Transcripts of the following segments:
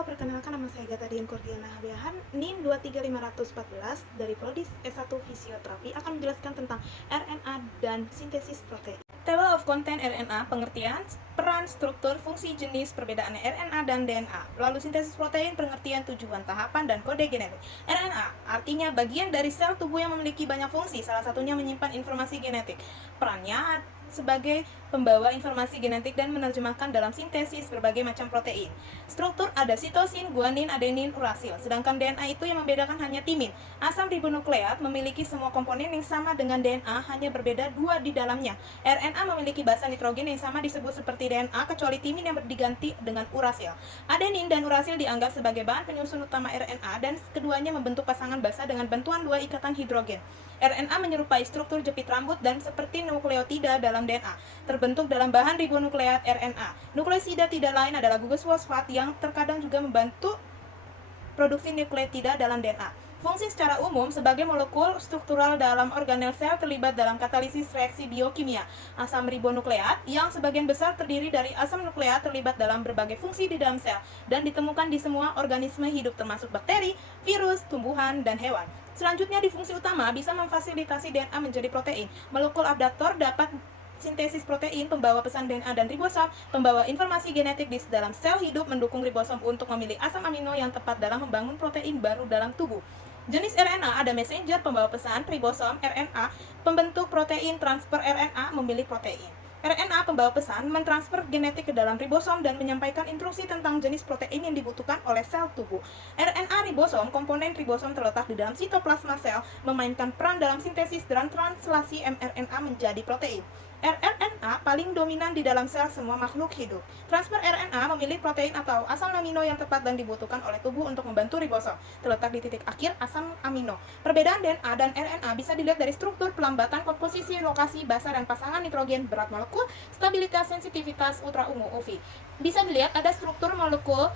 Halo, perkenalkan nama saya Gata Dian Kurdiana Habiahan, NIM 23514 dari Prodi S1 Fisioterapi akan menjelaskan tentang RNA dan sintesis protein. Table of content RNA, pengertian, peran, struktur, fungsi, jenis, perbedaan RNA dan DNA. Lalu sintesis protein, pengertian, tujuan, tahapan, dan kode genetik. RNA artinya bagian dari sel tubuh yang memiliki banyak fungsi, salah satunya menyimpan informasi genetik. Perannya sebagai pembawa informasi genetik dan menerjemahkan dalam sintesis berbagai macam protein. Struktur ada sitosin, guanin, adenin, urasil. Sedangkan DNA itu yang membedakan hanya timin. Asam ribonukleat memiliki semua komponen yang sama dengan DNA, hanya berbeda dua di dalamnya. RNA memiliki basa nitrogen yang sama disebut seperti DNA, kecuali timin yang diganti dengan urasil. Adenin dan urasil dianggap sebagai bahan penyusun utama RNA dan keduanya membentuk pasangan basa dengan bantuan dua ikatan hidrogen. RNA menyerupai struktur jepit rambut dan seperti nukleotida dalam DNA, terbentuk dalam bahan ribonukleat RNA. Nukleosida tidak lain adalah gugus fosfat yang terkadang juga membantu produksi nukleotida dalam DNA. Fungsi secara umum sebagai molekul struktural dalam organel sel terlibat dalam katalisis reaksi biokimia. Asam ribonukleat yang sebagian besar terdiri dari asam nukleat terlibat dalam berbagai fungsi di dalam sel dan ditemukan di semua organisme hidup termasuk bakteri, virus, tumbuhan, dan hewan. Selanjutnya di fungsi utama bisa memfasilitasi DNA menjadi protein. Molekul adaptor dapat sintesis protein, pembawa pesan DNA dan ribosom, pembawa informasi genetik di dalam sel hidup, mendukung ribosom untuk memilih asam amino yang tepat dalam membangun protein baru dalam tubuh. Jenis RNA ada messenger, pembawa pesan, ribosom, RNA, pembentuk protein, transfer RNA, memilih protein. RNA pembawa pesan mentransfer genetik ke dalam ribosom dan menyampaikan instruksi tentang jenis protein yang dibutuhkan oleh sel tubuh. RNA ribosom, komponen ribosom terletak di dalam sitoplasma sel, memainkan peran dalam sintesis dan translasi mRNA menjadi protein. rRNA paling dominan di dalam sel semua makhluk hidup. Transfer RNA memilih protein atau asam amino yang tepat dan dibutuhkan oleh tubuh untuk membantu ribosom, terletak di titik akhir asam amino. Perbedaan DNA dan RNA bisa dilihat dari struktur, pelambatan, komposisi, lokasi, basa, dan pasangan nitrogen, berat molekul, stabilitas, sensitivitas, ultra ungu UV. Bisa dilihat ada struktur molekul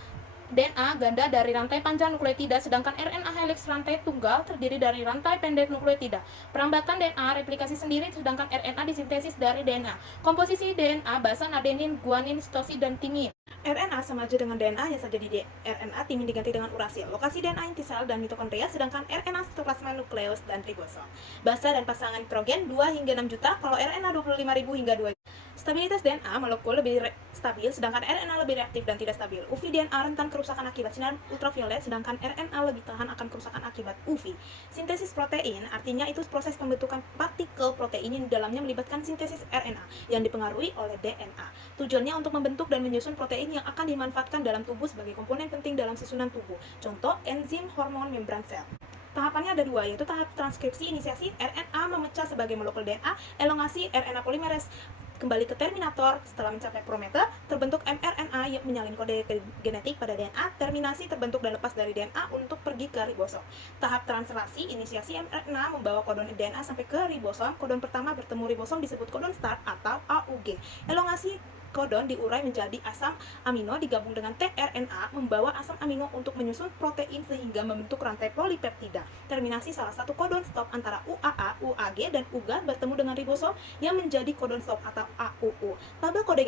DNA ganda dari rantai panjang nukleotida, sedangkan RNA helix rantai tunggal terdiri dari rantai pendek nukleotida. Perambatan DNA replikasi sendiri, sedangkan RNA disintesis dari DNA. Komposisi DNA basa adenin, guanin, sitosin, dan timin. RNA sama aja dengan DNA, hanya saja di RNA timin diganti dengan urasil. Lokasi DNA inti sel dan mitokondria, sedangkan RNA sitoplasma, nukleus, dan ribosom. Basa dan pasangan nitrogen 2 hingga 6 juta, kalau RNA 25.000 hingga 2 juta. Stabilitas DNA molekul lebih stabil, sedangkan RNA lebih reaktif dan tidak stabil. UV DNA rentan kerusakan akibat sinar ultraviolet, sedangkan RNA lebih tahan akan kerusakan akibat UV. Sintesis protein artinya itu proses pembentukan partikel protein yang di dalamnya melibatkan sintesis RNA yang dipengaruhi oleh DNA. Tujuannya untuk membentuk dan menyusun protein yang akan dimanfaatkan dalam tubuh sebagai komponen penting dalam susunan tubuh. Contoh, enzim, hormon, membran sel. Tahapannya ada dua, yaitu tahap transkripsi inisiasi, RNA memecah sebagai molekul DNA, elongasi, RNA polimerase kembali ke terminator setelah mencapai prometer, terbentuk mRNA yang menyalin kode genetik pada DNA, terminasi terbentuk dan lepas dari DNA untuk pergi ke ribosom. Tahap translasi inisiasi, mRNA membawa kodon DNA sampai ke ribosom, kodon pertama bertemu ribosom disebut kodon start atau AUG. Elongasi, kodon diurai menjadi asam amino digabung dengan tRNA membawa asam amino untuk menyusun protein sehingga membentuk rantai polipeptida. Terminasi salah satu kodon stop antara UAA, UAG, dan UGA bertemu dengan ribosom yang menjadi kodon stop atau AUU. Tabel kode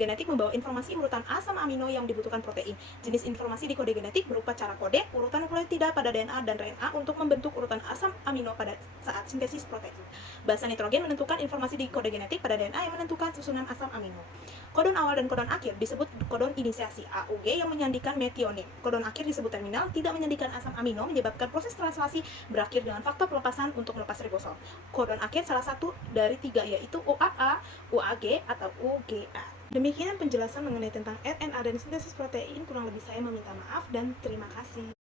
genetik membawa informasi urutan asam amino yang dibutuhkan protein. Jenis informasi di kode genetik berupa cara kode, urutan nukleotida pada DNA dan RNA untuk membentuk urutan asam amino pada saat sintesis protein. Basa nitrogen menentukan informasi di kode genetik pada DNA yang menentukan susunan asam amino. Kodon awal dan kodon akhir disebut kodon inisiasi, AUG yang menyandikan metionin. Kodon akhir disebut terminal, tidak menyandikan asam amino, menyebabkan proses translasi berakhir dengan faktor pelepasan untuk melepas ribosom. Kodon akhir salah satu dari tiga, yaitu UAA, UAG, atau UGA. Demikian penjelasan mengenai tentang RNA dan sintesis protein, kurang lebih saya meminta maaf dan terima kasih.